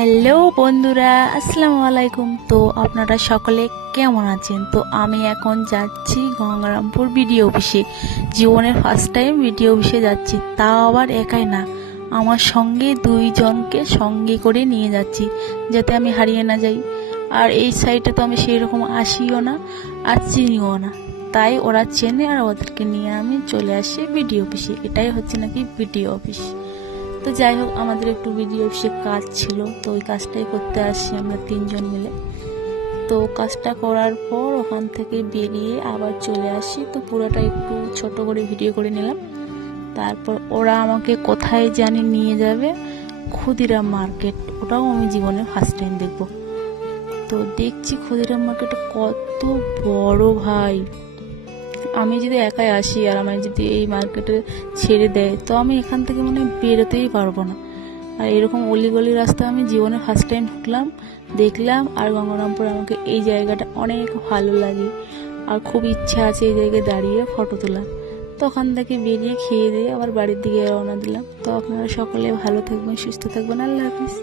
Hello বন্ধুরা, আসসালামু আলাইকুম। তো আপনারা সকলে কেমন আছেন? তো আমি এখন যাচ্ছি গঙ্গারামপুর বিডিও অফিসে। জীবনের ফার্স্ট টাইম বিডিও অফিসে যাচ্ছি, তাও আবার একাই না। আমার সঙ্গে দুইজনকে সঙ্গে করে নিয়ে যাচ্ছি, যাতে আমি হারিয়ে না যাই। আর এই সাইডে তো আমি সেই রকম আসিও না, আর চিনিও না। তাই ওরা চেনে আর ওদেরকে নিয়ে আমি চলে আসি বিডিও অফিসে। এটাই হচ্ছে নাকি বিডিও অফিস। তো যাই হোক, আমাদের একটু ভিডিও অফিসে কাজ ছিল, তো ওই কাজটাই করতে আসছি আমরা তিনজন মিলে। তো কাজটা করার পর ওখান থেকে বেরিয়ে আবার চলে আসি। তো পুরোটা একটু ছোট করে ভিডিও করে নিলাম। তারপর ওরা আমাকে কোথায় জানি নিয়ে যাবে, ক্ষুদিরাম মার্কেট। ওটাও আমি জীবনে ফার্স্ট টাইম দেখব। তো দেখছি ক্ষুদিরাম মার্কেট কত বড় ভাই। আমি যদি একাই আসি আর আমায় যদি এই মার্কেটে ছেড়ে দেয়, তো আমি এখান থেকে মানে বেরোতেই পারব না। আর এরকম অলিগলি রাস্তা আমি জীবনে ফার্স্ট টাইম ঢুকলাম, দেখলাম আর গঙ্গারামপুর আমাকে এই জায়গাটা অনেক ভালো লাগে। আর খুব ইচ্ছা আছে এই জায়গায় দাঁড়িয়ে ফটো তোলা তো ওখান থেকে বেরিয়ে খেয়ে দিয়ে আবার বাড়ির দিকে রওনা দিলাম। তো আপনারা সকলে ভালো থাকবেন, সুস্থ থাকবেন। আল্লাহ হাফিজ।